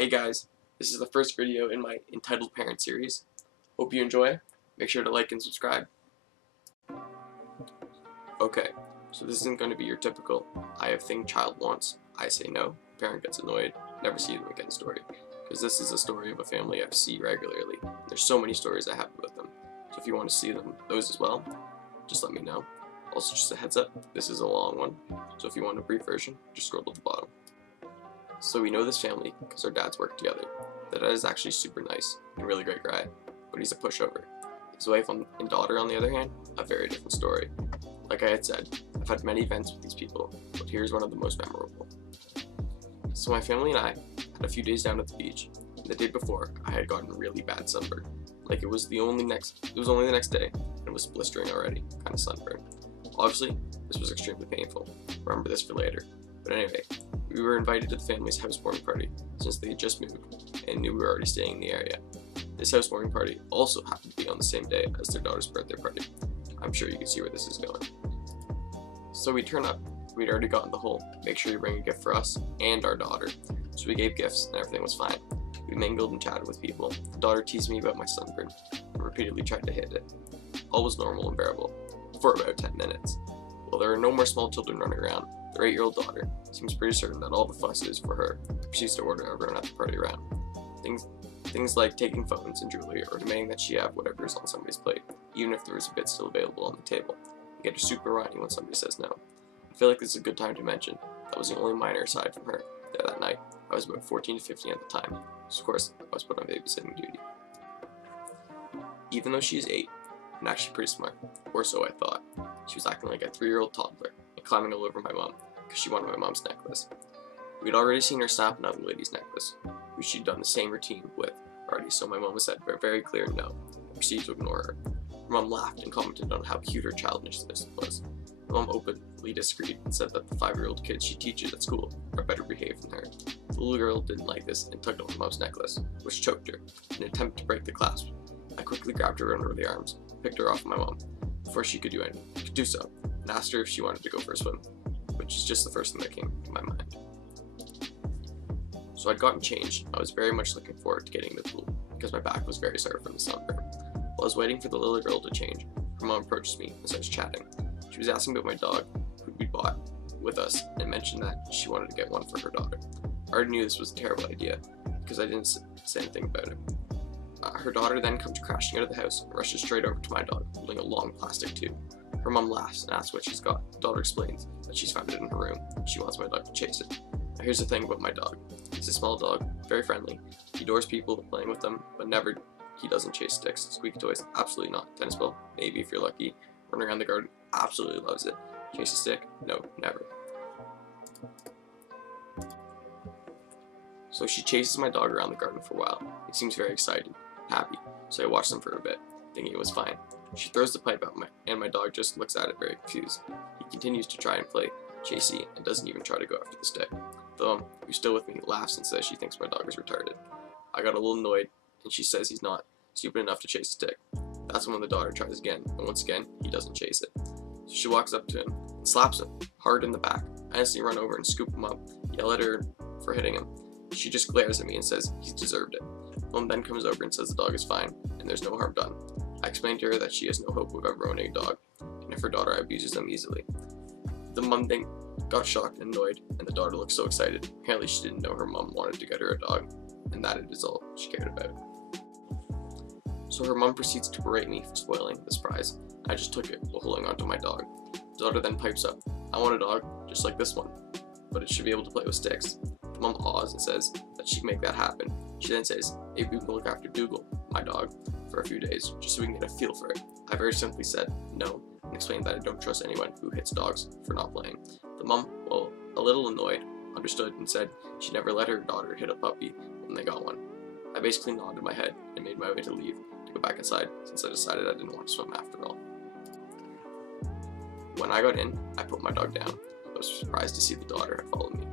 Hey guys, this is the first video in my Entitled Parent series. Hope you enjoy. Make sure to like and subscribe. Okay, so this isn't going to be your typical I have thing child wants, I say no, parent gets annoyed, never see them again story. Because this is a story of a family I see regularly. There's so many stories I have with them. So if you want to see those as well, just let me know. Also, just a heads up, this is a long one. So if you want a brief version, just scroll to the bottom. So we know this family because our dads work together. The dad is actually super nice and a really great guy, but he's a pushover. His wife and daughter, on the other hand, a very different story. Like I had said, I've had many events with these people, but here's one of the most memorable. So my family and I had a few days down at the beach, and the day before I had gotten really bad sunburn. Like it was only the next day, and it was blistering already, kind of sunburn. Obviously, this was extremely painful. Remember this for later. But anyway, we were invited to the family's housewarming party since they had just moved and knew we were already staying in the area. This housewarming party also happened to be on the same day as their daughter's birthday party. I'm sure you can see where this is going. So we turn up. We'd already gotten the whole make sure you bring a gift for us and our daughter. So we gave gifts and everything was fine. We mingled and chatted with people. The daughter teased me about my sunburn and repeatedly tried to hit it. All was normal and bearable for about 10 minutes. While there are no more small children running around, their 8-year-old daughter seems pretty certain that all the fuss is for her. She used to order everyone at the party around. Things like taking phones and jewelry or demanding that she have whatever is on somebody's plate, even if there is a bit still available on the table, and get her super whiny when somebody says no. I feel like this is a good time to mention that was the only minor aside from her there that night. I was about 14 to 15 at the time, so of course I was put on babysitting duty. Even though she is 8, and actually pretty smart, or so I thought, she was acting like a 3-year-old toddler and climbing all over my mom because she wanted my mom's necklace. We'd already seen her snap another lady's necklace, who she'd done the same routine with already, so my mom said a very clear no and proceeded to ignore her. Her mom laughed and commented on how cute her childishness was. My mom openly disagreed and said that the 5-year-old kids she teaches at school are better behaved than her. The little girl didn't like this and tugged on my mom's necklace, which choked her. In an attempt to break the clasp, I quickly grabbed her under the arms, picked her off my mom before she could do so, and asked her if she wanted to go for a swim, which is just the first thing that came to my mind. So I'd gotten changed. I was very much looking forward to getting in the pool because my back was very sore from the sunburn. While I was waiting for the little girl to change, her mom approached me and started chatting. She was asking about my dog, who we bought with us, and mentioned that she wanted to get one for her daughter. I already knew this was a terrible idea because I didn't say anything about it. Her daughter then comes crashing out of the house and rushes straight over to my dog, holding a long plastic tube. Her mom laughs and asks what she's got. The daughter explains that she's found it in her room. She wants my dog to chase it. Now here's the thing about my dog. He's a small dog, very friendly. He adores people, playing with them, but he doesn't chase sticks. Squeaky toys, absolutely not. Tennis ball, maybe if you're lucky. Running around the garden, absolutely loves it. Chase a stick? No, never. So she chases my dog around the garden for a while. He seems very excited, happy, so I watched him for a bit, thinking it was fine. She throws the pipe at and my dog just looks at it very confused. He continues to try and play chasey and doesn't even try to go after the stick. The mom, who's still with me, laughs and says she thinks my dog is retarded. I got a little annoyed, and she says he's not stupid enough to chase a stick. That's when the daughter tries again, and once again, he doesn't chase it. So she walks up to him and slaps him hard in the back. I instantly run over and scoop him up, yell at her for hitting him. She just glares at me and says he's deserved it. Mom then comes over and says the dog is fine, and there's no harm done. I explained to her that she has no hope of ever owning a dog, and if her daughter abuses them easily. The mom then got shocked and annoyed, and the daughter looked so excited. Apparently she didn't know her mom wanted to get her a dog, and that is all she cared about. So her mom proceeds to berate me for spoiling the surprise. I just took it while holding onto my dog. The daughter then pipes up, I want a dog, just like this one, but it should be able to play with sticks. The mom awes and says that she can make that happen. She then says, maybe we can look after Dougal, my dog, for a few days, just so we can get a feel for it. I very simply said no, and explained that I don't trust anyone who hits dogs for not playing. The mom, well, a little annoyed, understood and said she never let her daughter hit a puppy when they got one. I basically nodded my head and made my way to leave, to go back inside, since I decided I didn't want to swim after all. When I got in, I put my dog down. I was surprised to see the daughter had followed me.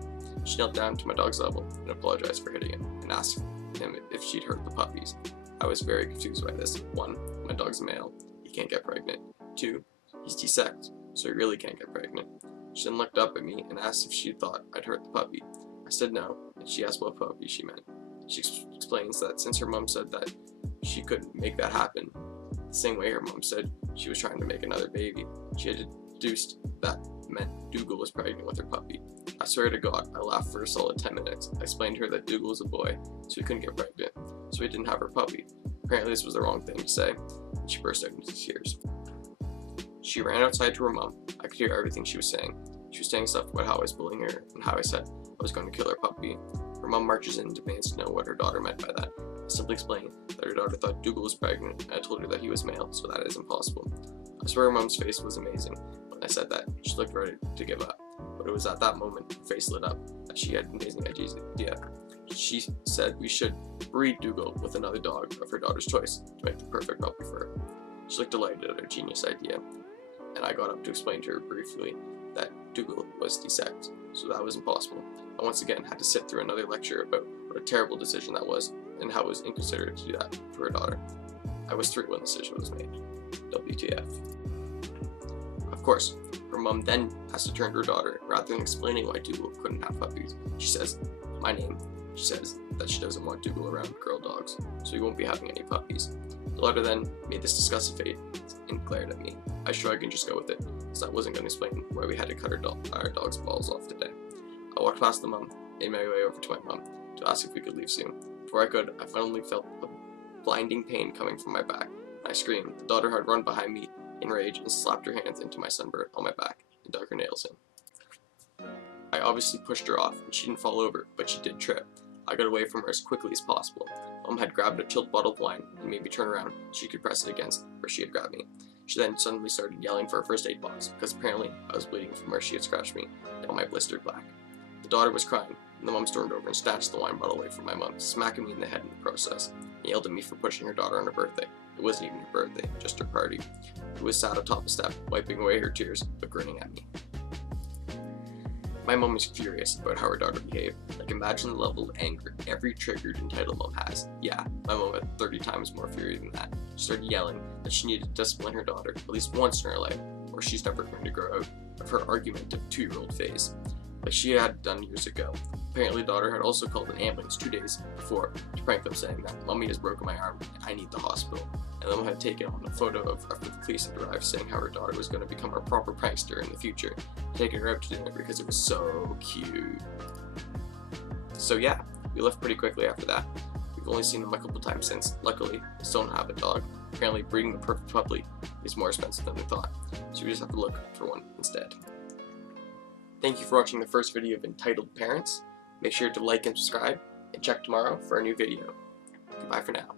She knelt down to my dog's level and apologized for hitting him, and asked him if she'd hurt the puppies. I was very confused by this. 1, my dog's a male, he can't get pregnant. 2, he's desexed, so he really can't get pregnant. She then looked up at me and asked if she thought I'd hurt the puppy. I said no, and she asked what puppy she meant. She explains that since her mom said that she couldn't make that happen, the same way her mom said she was trying to make another baby, she had deduced that meant Dougal was pregnant with her puppy. I swear to God, I laughed for a solid 10 minutes. I explained to her that Dougal was a boy, so he couldn't get pregnant, so he didn't have her puppy. Apparently this was the wrong thing to say, and she burst out into tears. She ran outside to her mom. I could hear everything she was saying. She was saying stuff about how I was bullying her, and how I said I was going to kill her puppy. Her mom marches in and demands to know what her daughter meant by that. I simply explained that her daughter thought Dougal was pregnant, and I told her that he was male, so that is impossible. I swear her mom's face was amazing. When I said that, she looked ready to give up. But it was at that moment her face lit up, that she had an amazing idea. She said we should breed Dougal with another dog of her daughter's choice to make the perfect puppy for her. She looked delighted at her genius idea, and I got up to explain to her briefly that Dougal was desexed, so that was impossible. I once again had to sit through another lecture about what a terrible decision that was, and how it was inconsiderate to do that for her daughter. I was 3 when the decision was made. WTF. Of course, her mom then has to turn to her daughter. Rather than explaining why Dougal couldn't have puppies, she says, my name. She says that she doesn't want Dougal around girl dogs, so he won't be having any puppies. The daughter then made this disgusted face and glared at me. I shrugged and just go with it, so I wasn't going to explain why we had to cut our dog's balls off today. I walked past the mom, made my way over to my mom to ask if we could leave soon. Before I could, I finally felt a blinding pain coming from my back. I screamed. The daughter had run behind me in rage and slapped her hands into my sunburn on my back and dug her nails in. I obviously pushed her off, and she didn't fall over, but she did trip. I got away from her as quickly as possible. Mom had grabbed a chilled bottle of wine and made me turn around so she could press it against where she had grabbed me. She then suddenly started yelling for a first aid box, because apparently I was bleeding from where she had scratched me down my blistered back. The daughter was crying, and the mom stormed over and snatched the wine bottle away from my mom, smacking me in the head in the process, and yelled at me for pushing her daughter on her birthday. It wasn't even her birthday, just her party. Who was sat atop a step, wiping away her tears, but grinning at me. My mom was furious about how her daughter behaved. Like, imagine the level of anger every triggered entitled mom has. Yeah, my mom had 30 times more fury than that. She started yelling that she needed to discipline her daughter at least once in her life, or she's never going to grow out of her argumentative 2-year-old phase, like she had done years ago. Apparently, the daughter had also called an ambulance 2 days before to prank them, saying that Mommy has broken my arm and I need the hospital. And then had taken on a photo of after the police had arrived, saying how her daughter was going to become a proper prankster in the future, taking her out to dinner because it was so cute. So yeah, we left pretty quickly after that. We've only seen them a couple times since. Luckily, they still don't have a dog. Apparently, breeding the perfect puppy is more expensive than we thought, so we just have to look for one instead. Thank you for watching the first video of Entitled Parents. Make sure to like and subscribe, and check tomorrow for a new video. Goodbye for now.